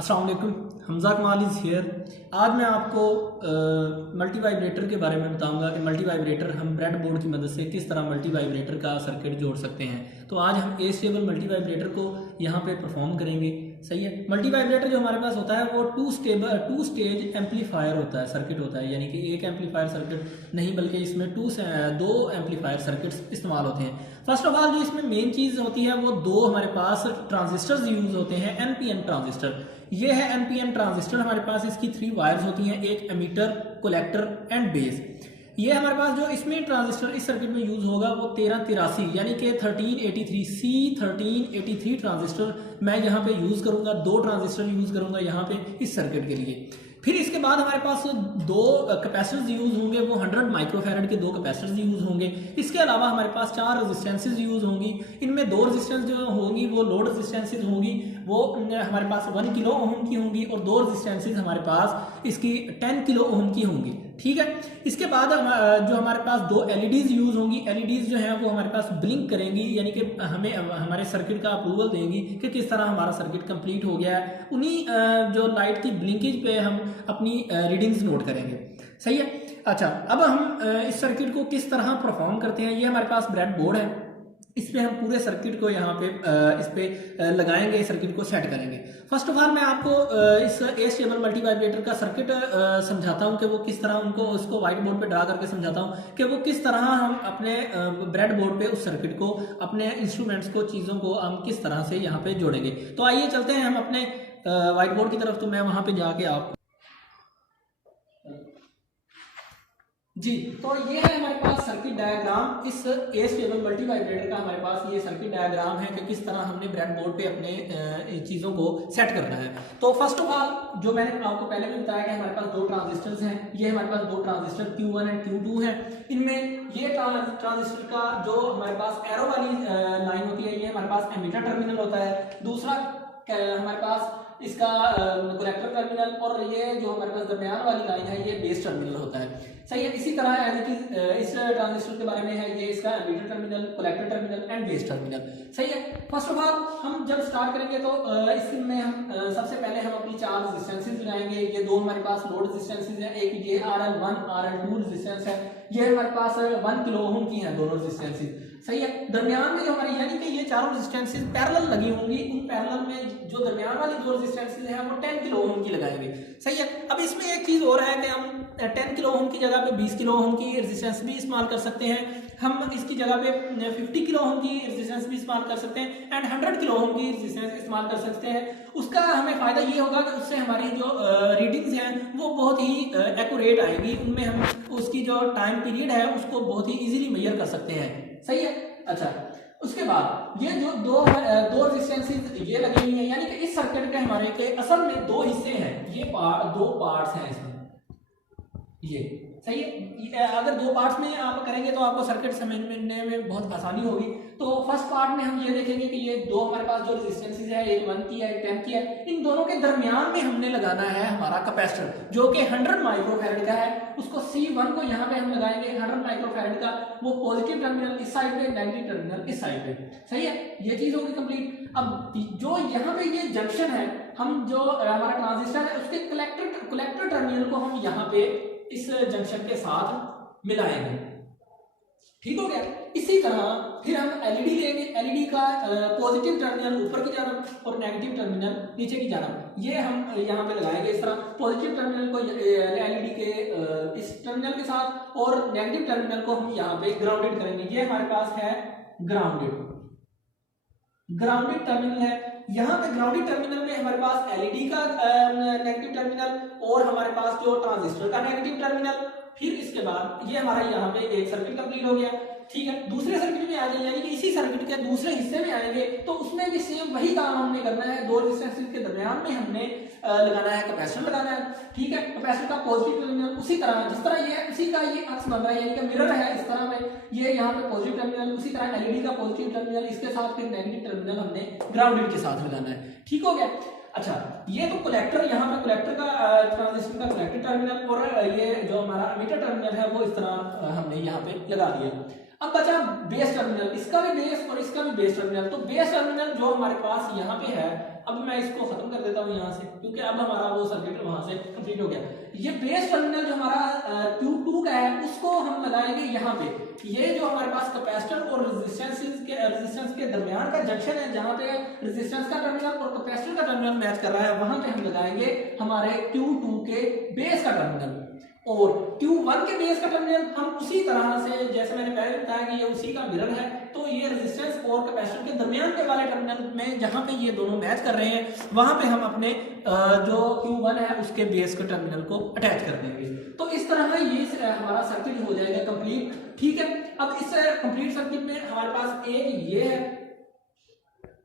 अस्सलाम वालेकुम, हमजा कमाल इज़ हियर। आज मैं आपको मल्टी वाइब्रेटर के बारे में बताऊंगा कि मल्टी वाइब्रेटर हम ब्रेड बोर्ड की मदद से किस तरह मल्टी वाइब्रेटर का सर्किट जोड़ सकते हैं। तो आज हम ए स्टेबल मल्टी वाइब्रेटर को यहाँ पे परफॉर्म करेंगे। सही है। मल्टी वाइब्रेटर जो हमारे पास होता है वो टू स्टेज एम्पलीफायर होता है, सर्किट होता है, यानी कि एक एम्पलीफायर सर्किट नहीं बल्कि इसमें दो एम्पलीफायर सर्किट्स इस्तेमाल होते हैं। फर्स्ट ऑफ ऑल जो इसमें मेन चीज़ होती है वो दो हमारे पास ट्रांजिस्टर्स यूज होते हैं, एनपीएन ट्रांजिस्टर। ये है एनपीएन ट्रांजिस्टर, हमारे पास इसकी 3 वायर्स होती हैं, एक एमीटर, कलेक्टर एंड बेस। ये हमारे पास जो इसमें ट्रांजिस्टर इस सर्किट में यूज होगा वो 1383 यानी कि 1383 C1383 ट्रांजिस्टर मैं यहाँ पे यूज करूंगा। 2 ट्रांजिस्टर यूज करूंगा यहाँ पे इस सर्किट के लिए। फिर इसके बाद हमारे पास 2 कैपेसिटर्स यूज होंगे, वो 100 माइक्रोफैरड के 2 कैपेसिटर्स यूज होंगे। इसके अलावा हमारे पास 4 रेजिस्टेंसेज यूज होंगी। इनमें 2 रेजिस्टेंस जो होंगी वो लोड रेजिस्टेंसेज होंगी, वो हमारे पास 1 किलो ओम की होंगी, और 2 रेजिस्टेंसेज हमारे पास इसकी 10 किलो ओम की होंगी। ठीक है। इसके बाद जो हमारे पास 2 एलईडीज यूज होंगी। एलईडीज जो है वो हमारे पास ब्लिंक करेंगी, यानी कि हमें हमारे सर्किट का अप्रूवल देंगी कि किस तरह हमारा सर्किट कंप्लीट हो गया है। उन्हीं जो लाइट की ब्लिंकेज पे हम अपनी रीडिंग्स नोट करेंगे। सही है। अच्छा, अब हम इस सर्किट को किस तरह परफॉर्म करते हैं। ये हमारे पास ब्रेड बोर्ड है, इस पे हम पूरे सर्किट को यहाँ पे इस पे लगाएंगे, सर्किट को सेट करेंगे। फर्स्ट ऑफ ऑल मैं आपको इस ए स्टेबल मल्टी वाइब्रेटर का सर्किट समझाता हूँ कि वो किस तरह उसको व्हाइट बोर्ड पे ड्रा करके समझाता हूँ कि वो किस तरह हम अपने ब्रेड बोर्ड पे उस सर्किट को, अपने इंस्ट्रूमेंट्स को, चीज़ों को हम किस तरह से यहाँ पे जोड़ेंगे। तो आइए चलते हैं हम अपने व्हाइट बोर्ड की तरफ। तो मैं वहाँ पे जाके आप जी, तो ये है हमारे पास सर्किट डायग्राम। इस ए स्टेबल मल्टी वाइब्रेटर का हमारे पास ये सर्किट डायग्राम है कि किस तरह हमने ब्रेड बोर्ड पे अपने चीज़ों को सेट करना है। तो फर्स्ट ऑफ ऑल जो मैंने आपको पहले भी बताया कि हमारे पास 2 ट्रांजिस्टर्स हैं। ये हमारे पास 2 ट्रांजिस्टर Q1 एंड Q2 हैं। इनमें ये ट्रांजिस्टर का जो हमारे पास एरो वाली लाइन होती है, ये हमारे पास एमीटर टर्मिनल होता है। दूसरा हमारे पास इसका कलेक्टर टर्मिनल, और ये जो हमारे पास दरमियान वाली लाइन है ये बेस टर्मिनल होता है। सही है। इसी तरह एज इट इज इस ट्रांजिस्टर के बारे में है, ये इसका emitter terminal, collector terminal and base terminal. सही है। फर्स्ट ऑफ ऑल हम जब स्टार्ट करेंगे तो इसमें हम सबसे पहले हम अपनी 4 रेजिस्टेंसेस लगाएंगे। ये 2 हमारे पास लोड रेजिस्टेंसेस हैं, एक ये RL1 RL2 रेजिस्टेंस है, ये हमारे पास 1 किलो ओम की है दोनों रेजिस्टेंसेस। सही है। दरमियान में जो हमारी यानी कि ये चारों रेजिस्टेंसेस पैरेलल लगी होंगी, उन पैरेलल में जो दरमियान वाली 2 रेजिस्टेंसेस हैं वो 10 किलो ओम की लगाएंगे। सही है। अब इसमें एक चीज और है कि हम 10 किलो ओम की जगह पे 20 किलो ओम की रेजिस्टेंस भी इस्तेमाल कर सकते हैं। हम इसकी जगह पे 50 किलो ओम की रेजिस्टेंस भी इस्तेमाल कर सकते हैं एंड 100 किलो ओम की रेजिस्टेंस इस्तेमाल कर सकते हैं। उसका हमें फायदा ये होगा कि उससे हमारी जो रीडिंग्स हैं वो बहुत ही एक्यूरेट आएगी। उनमें हम उसकी जो टाइम पीरियड है उसको बहुत ही इजीली मेजर कर सकते हैं। सही है। अच्छा, उसके बाद ये जो दो रेजिस्टेंसेस ये लगी हुई है, यानी कि इस सर्किट के हमारे के असल में 2 हिस्से हैं। ये 2 पार्ट्स हैं इसमें। ये सही है। अगर 2 पार्ट्स में आप करेंगे तो आपको सर्किट समझने में बहुत आसानी होगी। तो फर्स्ट पार्ट में हम ये देखेंगे कि ये 2 हमारे पास जो रेजिस्टेंसेस है, एक 1 की है, एक 10 की है। इन दोनों के दरमियान में हमने लगाना है हमारा कैपेसिटर जो कि 100 माइक्रोफैरड का है। उसको C1 को यहाँ पे हम लगाएंगे 100 माइक्रोफैरड का, वो पॉजिटिव टर्मिनल इस साइड पे, नेगेटिव टर्मिनल इस साइड पे। सही है। ये चीज होगी कंप्लीट। अब जो यहाँ पे ये जंक्शन है, हम जो हमारा ट्रांजिस्टर है उसके कलेक्टर टर्मिनल को हम यहाँ पे इस जंक्शन के साथ मिलाएंगे। ठीक हो गया। इसी तरह फिर हम एलईडी लेंगे। एलईडी का पॉजिटिव टर्मिनल ऊपर की जानब और नेगेटिव टर्मिनल नीचे की जानब, ये हम यहाँ पे लगाएंगे इस तरह। पॉजिटिव टर्मिनल को एलईडी के इस टर्मिनल के साथ, और नेगेटिव टर्मिनल को हम यहाँ पे ग्राउंडेड करेंगे। ये हमारे पास है ग्राउंडेड टर्मिनल है। यहाँ पे ग्राउंडेड टर्मिनल में हमारे पास एलईडी का नेगेटिव टर्मिनल और हमारे पास जो ट्रांजिस्टर का नेगेटिव टर्मिनल। फिर इसके बाद ये हमारा यहाँ पे एक सर्किट कंप्लीट हो गया। ठीक है। दूसरे सर्किट में आ जाए, यानी कि इसी सर्किट के दूसरे हिस्से में आएंगे तो उसमें भी सेम वही काम हमने करना है। 2 रेजिस्टेंसेस के दरमियान में हमने लगाना है कैपेसिटर लगाना है। ठीक है। कैपेसिटर का पॉजिटिव टर्मिनल उसी तरह, जिस तरह ये उसी का ये अक्स बन रहा है, यानी कि मिरर है इस तरह में, ये यहाँ पे पॉजिटिव टर्मिनल, उसी तरह एलईडी का पॉजिटिव टर्मिनल, इसके साथ फिर नेगेटिव टर्मिनल हमने ग्राउंडेड के साथ लगाना है। ठीक हो गया। अच्छा, ये तो कलेक्टर, यहाँ पे कलेक्टर का ट्रांजिस्टर का कलेक्टर टर्मिनल, और ये जो हमारा एमीटर टर्मिनल है वो इस तरह हमने यहाँ पे लगा दिया। अब बचा बेस टर्मिनल, इसका भी बेस और इसका भी बेस टर्मिनल। तो बेस टर्मिनल जो हमारे पास यहाँ पे है, अब मैं इसको खत्म कर देता हूँ यहाँ से, क्योंकि अब हमारा वो सर्किट वहां से कंप्लीट हो गया। ये बेस टर्मिनल जो हमारा Q2 का है उसको हम लगाएंगे यहाँ पे। ये जो हमारे पास कैपेसिटर और रेजिस्टेंस के दरमियान का जंक्शन है, जहाँ पे रेजिस्टेंस का टर्मिनल और कैपेसिटर का टर्मिनल मैच कर रहा है, वहां पे हम लगाएंगे हमारे Q2 के बेस का टर्मिनल। और Q1 के बेस का टर्मिनल हम उसी तरह से, जैसे मैंने पहले बताया कि ये उसी का मिरर है, तो ये रेजिस्टेंस और कैपेसिटर के दरमियान के वाले टर्मिनल में जहां पे ये दोनों मैच कर रहे हैं, वहां पे हम अपने जो Q1 है उसके बेस के टर्मिनल को अटैच कर देंगे। तो इस तरह ये हमारा सर्किट हो जाएगा कंप्लीट। ठीक है, अब इस कंप्लीट सर्किट में हमारे पास एक ये है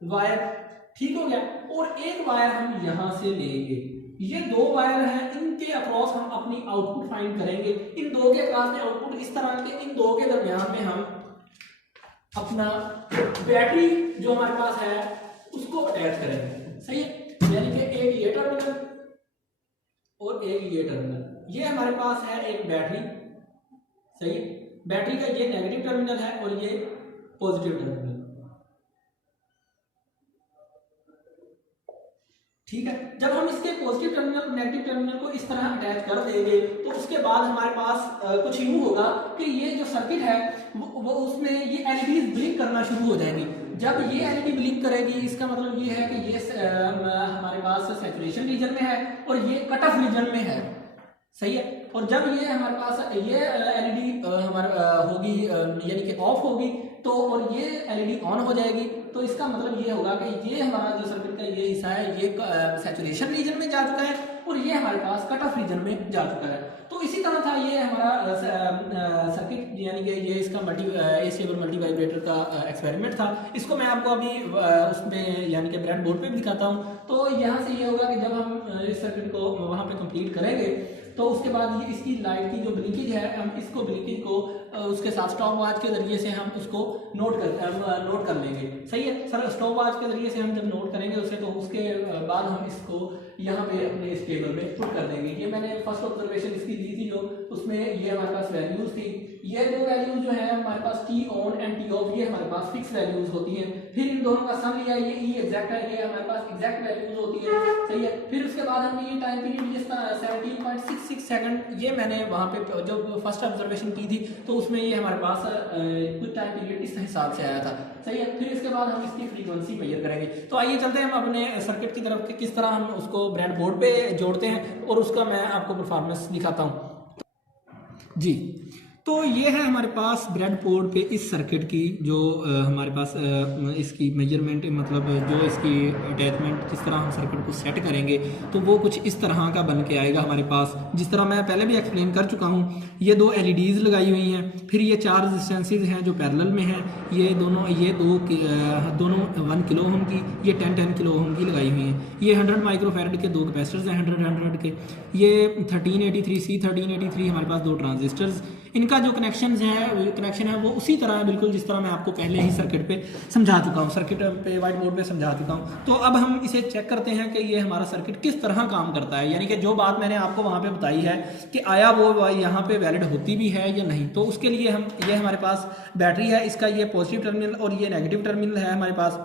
वायर, ठीक हो गया, और एक वायर हम यहां से लेंगे। ये दो वायर हैं, इनके अक्रॉस हम अपनी आउटपुट फाइंड करेंगे। इन दो के अक्रॉस में आउटपुट इस तरह के, इन दो के दरमियान में हम अपना बैटरी जो हमारे पास है उसको अटैच करेंगे। सही है, यानी कि एक ये टर्मिनल और एक ये टर्मिनल, ये हमारे पास है एक बैटरी। सही है, बैटरी का ये नेगेटिव टर्मिनल है और ये पॉजिटिव टर्मिनल। ठीक है, जब हम इसके पॉजिटिव टर्मिनल और नेगेटिव टर्मिनल को इस तरह अटैच कर देंगे तो उसके बाद हमारे पास कुछ यूं होगा कि ये जो सर्किट है वो उसमें ये एलईडीज ब्लिंक करना शुरू हो जाएंगी। जब ये एलईडी ब्लिंक करेगी, इसका मतलब ये है कि ये हमारे पास सैचुरेशन रीजन में है और ये कट ऑफ रीजन में है। सही है, और जब ये हमारे पास ये एलईडी हमारा होगी यानी कि ऑफ होगी, तो और ये एलईडी ऑन हो जाएगी, तो इसका मतलब ये होगा कि ये हमारा जो सर्किट का ये हिस्सा है ये सैचुरेशन रीजन में जा चुका है और ये हमारे पास कट ऑफ रीजन में जा चुका है। तो इसी तरह था ये हमारा सर्किट, यानी कि ये इसका स्टेबल मल्टी वाइब्रेटर का एक्सपेरिमेंट था। इसको मैं आपको अभी उसमें यानी कि ब्रेड बोर्ड पे भी दिखाता हूँ। तो यहाँ से ये होगा कि जब हम इस सर्किट को वहाँ पे कंप्लीट करेंगे तो उसके बाद ये इसकी लाइट की जो ब्लिंकेज है, हम इसको ब्लिंकेज को उसके साथ स्टॉप वॉच के जरिए से हम उसको नोट कर लेंगे। सही है सर, स्टॉप वॉच के जरिए से हम जब नोट करेंगे उसे, तो उसके बाद हम इसको यहाँ पे अपने इस टेबल में पुट कर देंगे। ये मैंने फर्स्ट ऑब्जर्वेशन इसकी दी थी जो, उसमें ये हमारे पास वैल्यूज थी। ये दो वैल्यूज जो है हमारे पास T on and T off, ये हमारे पास फिक्स वैल्यूज होती हैं। फिर इन दोनों का सम लिया, ये ई एग्जैक्ट है, ये हमारे पास एग्जैक्ट वैल्यूज होती है। सही है, फिर उसके बाद हमने ये टाइम पीरियड जिसका 17.66 सेकंड, ये मैंने वहाँ पे जब फर्स्ट ऑब्जर्वेशन की थी तो उसमें ये हमारे पास कुछ टाइम पीरियड इस हिसाब से आया था। सही है, फिर इसके बाद हम इसकी फ्रीक्वेंसी मेजर करेंगे। तो आइए चलते हैं हम अपने सर्किट की तरफ, किस तरह हम उसको ब्रेड बोर्ड पे जोड़ते हैं और उसका मैं आपको परफॉर्मेंस दिखाता हूँ जी। तो ये है हमारे पास ब्रेड बोर्ड पे इस सर्किट की जो हमारे पास इसकी मेजरमेंट, मतलब जो इसकी अटैचमेंट, जिस तरह हम सर्किट को सेट करेंगे तो वो कुछ इस तरह का बन के आएगा हमारे पास। जिस तरह मैं पहले भी एक्सप्लेन कर चुका हूँ, ये दो एलईडीज लगाई हुई हैं, फिर ये 4 रेजिस्टेंसेज हैं जो पैरेलल में हैं, ये दोनों 1 किलो ओम की, ये 10 किलो ओम की लगाई हुई हैं। ये 100 माइक्रोफैरड के 2 कैपेसिटर्स हैं 100 के। ये 1383 C1383 हमारे पास 2 ट्रांजिस्टर्स। इनका जो कनेक्शन है वो उसी तरह है बिल्कुल जिस तरह मैं आपको पहले ही सर्किट पे समझा चुका हूँ, सर्किट पे व्हाइट बोर्ड पे समझा चुका हूँ। तो अब हम इसे चेक करते हैं कि ये हमारा सर्किट किस तरह काम करता है, यानी कि जो बात मैंने आपको वहाँ पे बताई है कि आया वो यहाँ पे वैलिड होती भी है या नहीं। तो उसके लिए ये हमारे पास बैटरी है, इसका ये पॉजिटिव टर्मिनल और ये नेगेटिव टर्मिनल है हमारे पास।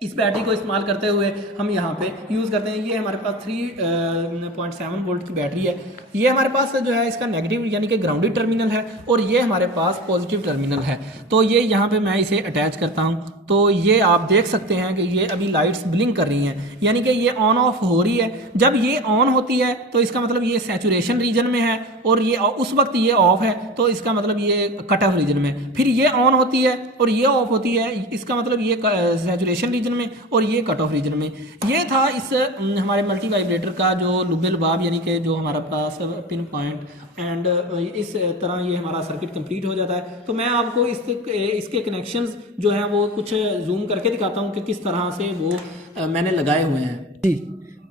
इस बैटरी को इस्तेमाल करते हुए हम यहाँ पे यूज़ करते हैं। ये हमारे पास 3.7 वोल्ट की बैटरी है। ये हमारे पास जो है इसका नेगेटिव यानी कि ग्राउंडेड टर्मिनल है और ये हमारे पास पॉजिटिव टर्मिनल है। तो ये यहाँ पे मैं इसे अटैच करता हूँ तो ये आप देख सकते हैं कि ये अभी लाइट्स ब्लिंक कर रही हैं, यानी कि ये ऑन ऑफ हो रही है। जब ये ऑन होती है तो इसका मतलब ये सैचुरेशन रीजन में है और ये उस वक्त ये ऑफ है तो इसका मतलब ये कट ऑफ रीजन में। फिर ये ऑन होती है और ये ऑफ होती है, इसका मतलब ये सैचुरेशन रीजन में और ये कट ऑफ रीजन में। ये था इस हमारे मल्टी वाइब्रेटर का जो लुबे लुबाब, यानी कि जो हमारा पास पिन पॉइंट, एंड इस तरह ये हमारा सर्किट कंप्लीट हो जाता है। तो मैं आपको इसके कनेक्शंस जो हैं वो कुछ जूम करके दिखाता हूँ कि किस तरह से वो मैंने लगाए हुए हैं जी।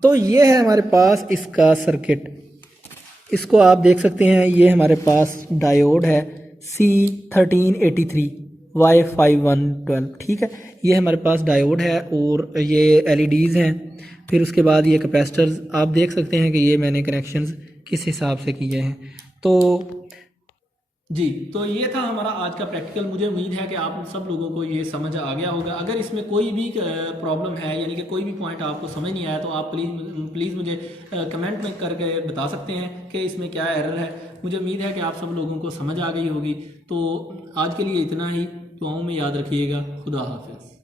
तो ये है हमारे पास इसका सर्किट, इसको आप देख सकते हैं। ये हमारे पास डायोड है C1383 Y5112, ठीक है। ये हमारे पास डायोड है और ये एलईडीज़ हैं। फिर उसके बाद ये कैपेसिटर्स आप देख सकते हैं कि ये मैंने कनेक्शंस किस हिसाब से किए हैं। तो जी, तो ये था हमारा आज का प्रैक्टिकल। मुझे उम्मीद है कि आप सब लोगों को ये समझ आ गया होगा। अगर इसमें कोई भी प्रॉब्लम है, यानी कि कोई भी पॉइंट आपको समझ नहीं आया, तो आप प्लीज़ मुझे कमेंट में करके बता सकते हैं कि इसमें क्या एरर है। मुझे उम्मीद है कि आप सब लोगों को समझ आ गई होगी। तो आज के लिए इतना ही। दुआओं में याद रखिएगा। खुदा हाफिज़।